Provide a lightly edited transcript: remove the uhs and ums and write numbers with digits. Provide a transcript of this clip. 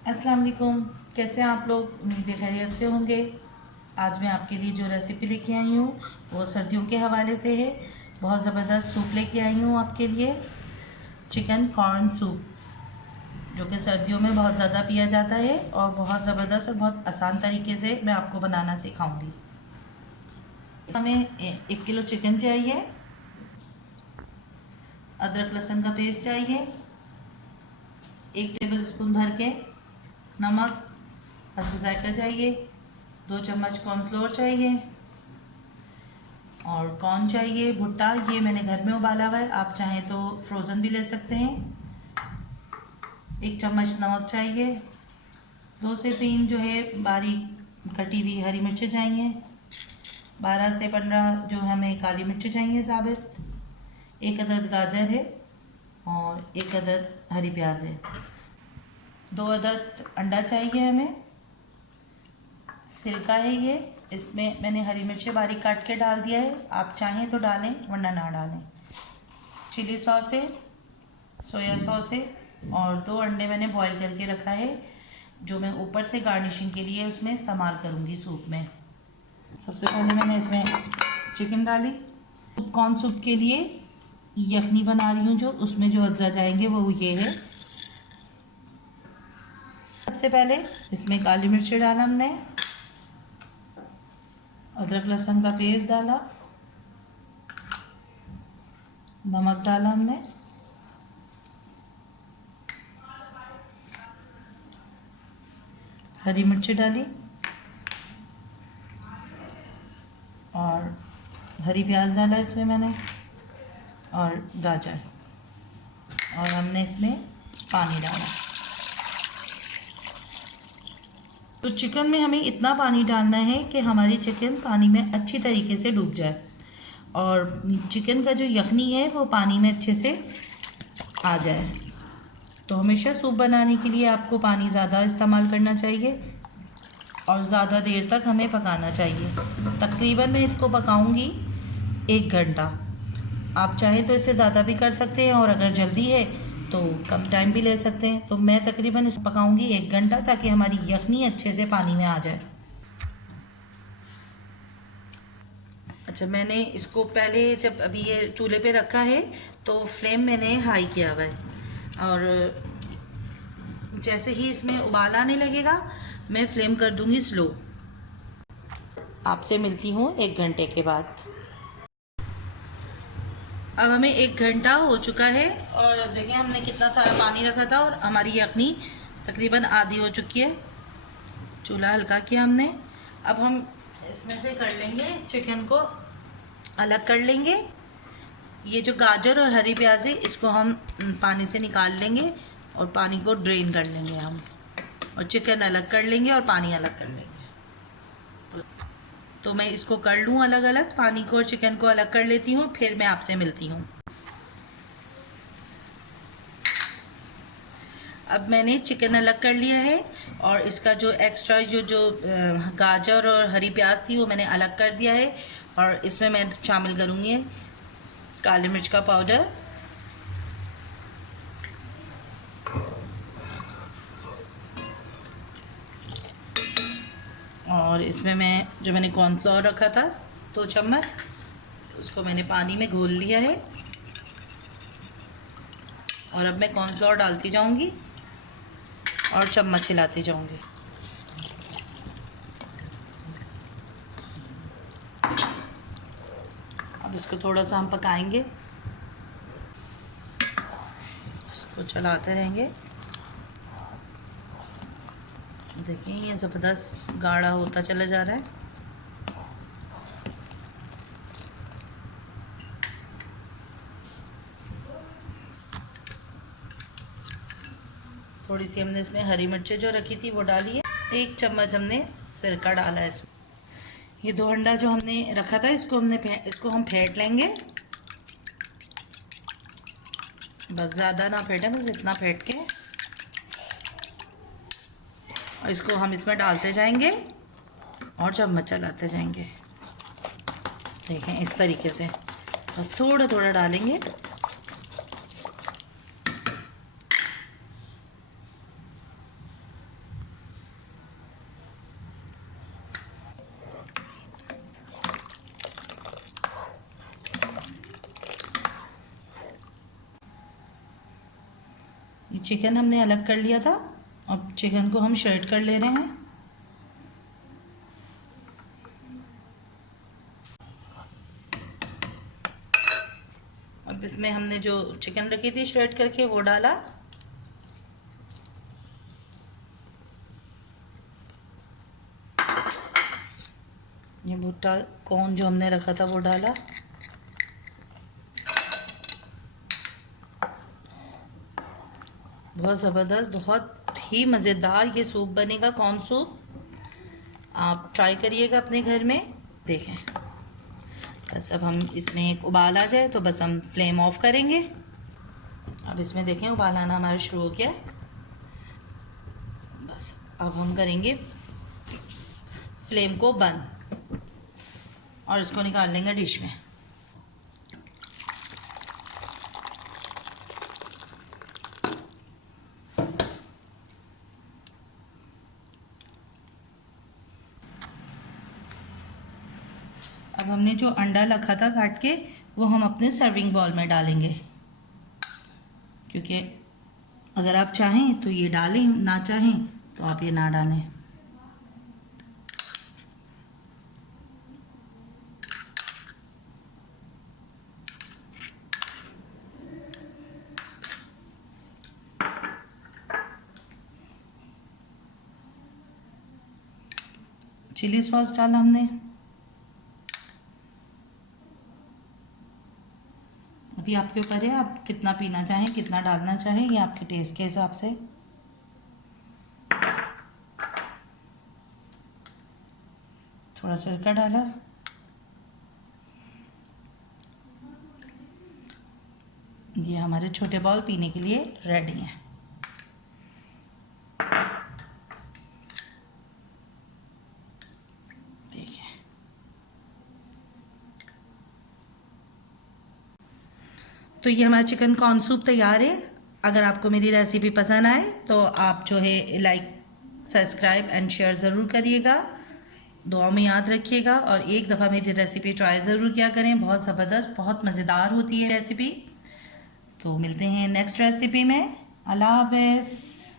अस्सलाम वालेकुम। कैसे हैं आप लोग? उम्मीद है खैरियत से होंगे। आज मैं आपके लिए जो रेसिपी लेके आई हूँ वो सर्दियों के हवाले से है। बहुत ज़बरदस्त सूप लेके आई हूँ आपके लिए, चिकन कॉर्न सूप, जो कि सर्दियों में बहुत ज़्यादा पिया जाता है और बहुत ज़बरदस्त और बहुत आसान तरीके से मैं आपको बनाना सिखाऊंगी। हमें 1 किलो चिकन चाहिए, अदरक लहसुन का पेस्ट चाहिए, 1 टेबल स्पून भर के नमक, हल्दी जायका चाहिए, 2 चम्मच कॉर्नफ्लोर चाहिए और कॉर्न चाहिए भुट्टा। ये मैंने घर में उबाला हुआ है, आप चाहें तो फ्रोज़न भी ले सकते हैं। 1 चम्मच नमक चाहिए, 2 से 3 जो है बारीक कटी हुई हरी मिर्चें चाहिए, 12 से 15 जो हमें काली मिर्चें चाहिए साबित, 1 अदद गाजर है और 1 अदद हरी प्याज है, 2 अदद अंडा चाहिए हमें, सिरका है ये, इसमें मैंने हरी मिर्ची बारीक काट के डाल दिया है, आप चाहें तो डालें वरना ना डालें। चिली सॉस है, सोया सॉस है और 2 अंडे मैंने बॉईल करके रखा है, जो मैं ऊपर से गार्निशिंग के लिए उसमें इस्तेमाल करूँगी सूप में। सबसे पहले मैंने इसमें चिकन डाली। कॉर्न सूप के लिए यखनी बना रही हूँ, जो उसमें जो अज्जा जाएंगे वो ये है। सबसे पहले इसमें काली मिर्च डाला हमने, अदरक लहसुन का पेस्ट डाला, नमक डाला हमने, हरी मिर्ची डाली और हरी प्याज डाला इसमें मैंने और गाजर, और हमने इसमें पानी डाला। तो चिकन में हमें इतना पानी डालना है कि हमारी चिकन पानी में अच्छी तरीके से डूब जाए और चिकन का जो यखनी है वो पानी में अच्छे से आ जाए। तो हमेशा सूप बनाने के लिए आपको पानी ज़्यादा इस्तेमाल करना चाहिए और ज़्यादा देर तक हमें पकाना चाहिए। तकरीबन मैं इसको पकाऊंगी 1 घंटा। आप चाहें तो इससे ज़्यादा भी कर सकते हैं और अगर जल्दी है तो कम टाइम भी ले सकते हैं। तो मैं तकरीबन इसको पकाऊंगी 1 घंटा, ताकि हमारी यखनी अच्छे से पानी में आ जाए। अच्छा, मैंने इसको पहले जब अभी ये चूल्हे पे रखा है तो फ्लेम मैंने हाई किया हुआ है और जैसे ही इसमें उबाल आने लगेगा मैं फ्लेम कर दूंगी स्लो। आपसे मिलती हूँ 1 घंटे के बाद। अब हमें 1 घंटा हो चुका है और देखिए हमने कितना सारा पानी रखा था और हमारी यखनी तकरीबन आधी हो चुकी है। चूल्हा हल्का किया हमने। अब हम इसमें से कर लेंगे, चिकन को अलग कर लेंगे। ये जो गाजर और हरी प्याज है इसको हम पानी से निकाल लेंगे और पानी को ड्रेन कर लेंगे हम, और चिकन अलग कर लेंगे और पानी अलग कर लेंगे। तो मैं इसको कर लूँ अलग अलग, पानी को और चिकन को अलग कर लेती हूँ, फिर मैं आपसे मिलती हूँ। अब मैंने चिकन अलग कर लिया है और इसका जो एक्स्ट्रा जो गाजर और हरी प्याज थी वो मैंने अलग कर दिया है और इसमें मैं शामिल करूँगी काली मिर्च का पाउडर, और इसमें मैं जो मैंने कॉर्नफ्लोर रखा था 2 चम्मच, उसको मैंने पानी में घोल लिया है और अब मैं कॉर्नफ्लोर डालती जाऊंगी और चम्मच हिलाती जाऊंगी। अब इसको थोड़ा सा हम पकाएंगे, इसको चलाते रहेंगे। देखिए ये ज़बरदस्त गाढ़ा होता चला जा रहा है। थोड़ी सी हमने इसमें हरी मिर्चें जो रखी थी वो डाली है, 1 चम्मच हमने सिरका डाला है इसमें। ये 2 अंडा जो हमने रखा था इसको हम फेंट लेंगे। बस ज़्यादा ना फेंटे, बस इतना फेंट के और इसको हम इसमें डालते जाएंगे और चम्मच चलाते जाएंगे। देखें इस तरीके से बस थोड़ा थोड़ा डालेंगे। चिकन हमने अलग कर लिया था, अब चिकन को हम श्रेड कर ले रहे हैं। अब इसमें हमने जो चिकन रखी थी श्रेड करके वो डाला, ये भुट्टा कॉर्न जो हमने रखा था वो डाला, बहुत ज़बरदस्त, बहुत ही मज़ेदार ये सूप बनेगा, कॉर्न सूप। आप ट्राई करिएगा अपने घर में, देखें। बस अब हम इसमें एक उबाल आ जाए तो बस हम फ्लेम ऑफ करेंगे। अब इसमें देखें उबाल आना हमारा शुरू हो गया। बस अब हम करेंगे फ्लेम को बंद और इसको निकाल लेंगे डिश में। अब हमने जो अंडा रखा था काट के वो हम अपने सर्विंग बाउल में डालेंगे, क्योंकि अगर आप चाहें तो ये डालें, ना चाहें तो आप ये ना डालें। चिली सॉस डाला हमने। अभी आपके ऊपर है, आप कितना पीना चाहें, कितना डालना चाहें, ये आपके टेस्ट के हिसाब से। थोड़ा सिरका डाला, ये हमारे छोटे बाउल पीने के लिए रेडी हैं। देखिए, तो ये हमारा चिकन कॉर्न सूप तैयार है। अगर आपको मेरी रेसिपी पसंद आए तो आप जो है लाइक, सब्सक्राइब एंड शेयर ज़रूर करिएगा, दुआ में याद रखिएगा और एक दफ़ा मेरी रेसिपी ट्राई ज़रूर किया करें। बहुत ज़बरदस्त, बहुत मज़ेदार होती है रेसिपी। तो मिलते हैं नेक्स्ट रेसिपी में। अल्लाह हाफ़िज़।